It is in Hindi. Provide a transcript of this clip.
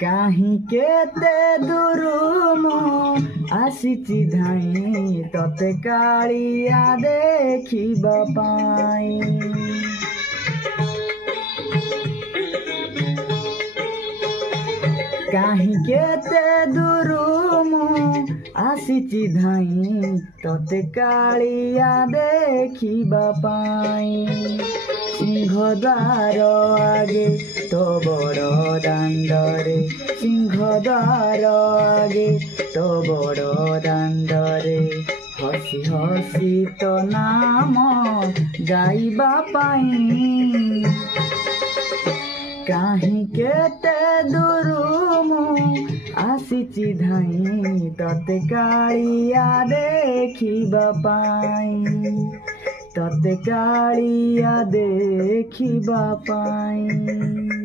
काहीं केते दूरू मु आसीची धाई तते कालिया देखिबा पाई। काहीं केते दूरू मु आसीची धाई तते कालिया देखिबा पाई। सिंहद्वार आगे तो बड़ दांडरे सिंहद्वार आगे तो बड़ दांडरे हसी हसी तो नाम गाइबा पाई। काहीं केते दूरू मु आसीची धाई तते कालिया देखिबा पाई। तते कालिया देखिबा पाई।